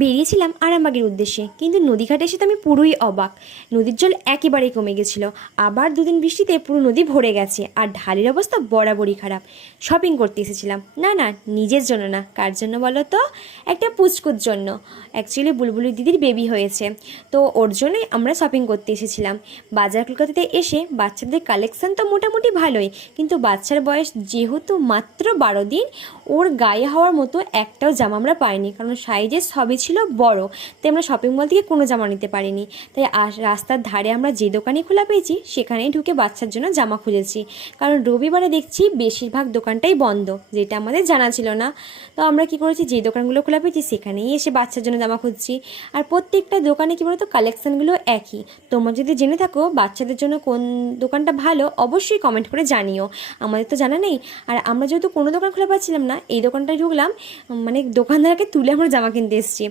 বেরিয়েছিলাম আরামবাগের উদ্দেশ্যে, কিন্তু নদীঘাটে এসে তো আমি পুরোই অবাক। নদীর জল একেবারেই কমে গেছিলো। আবার দুদিন বৃষ্টিতে পুরো নদী ভরে গেছে, আর ঢালের অবস্থা বরাবরই খারাপ। শপিং করতে এসেছিলাম, না না, নিজের জন্য না। কার জন্য বলো তো? একটা পুচকুর জন্য। অ্যাকচুয়ালি বুলবুলি দিদির বেবি হয়েছে, তো ওর জন্যই আমরা শপিং করতে এসেছিলাম। বাজার কলকাতাতে এসে বাচ্চাদের কালেকশান তো মোটামুটি ভালোই, কিন্তু বাচ্চার বয়স যেহেতু মাত্র 12 দিন, ওর গায়ে হওয়ার মতো একটাও জামা আমরা পাইনি, কারণ সাইজে সবই ছিল বড়। তাই আমরা শপিং মল থেকে কোনো জামা নিতে পারিনি। তাই রাস্তার ধারে আমরা যে দোকানে খোলা পেয়েছি সেখানেই ঢুকে বাচ্চার জন্য জামা খুঁজেছি, কারণ রবিবারে দেখছি বেশিরভাগ দোকানটাই বন্ধ, যেটা আমাদের জানা ছিল না। তো আমরা কি করেছি, যে দোকানগুলো খোলা পেয়েছি সেখানেই এসে বাচ্চার জন্য জামা খুঁজছি। আর প্রত্যেকটা দোকানে কী বলতো, কালেকশানগুলো একই। তোমরা যদি জেনে থাকো বাচ্চাদের জন্য কোন দোকানটা ভালো, অবশ্যই কমেন্ট করে জানিও। আমাদের তো জানা নেই। আর আমরা যেহেতু কোনো দোকান খোলা পাচ্ছিলাম না, এই দোকানটায় ঢুকলাম, মানে দোকানদারকে তুলে আমরা জামা কিনতে এসেছি।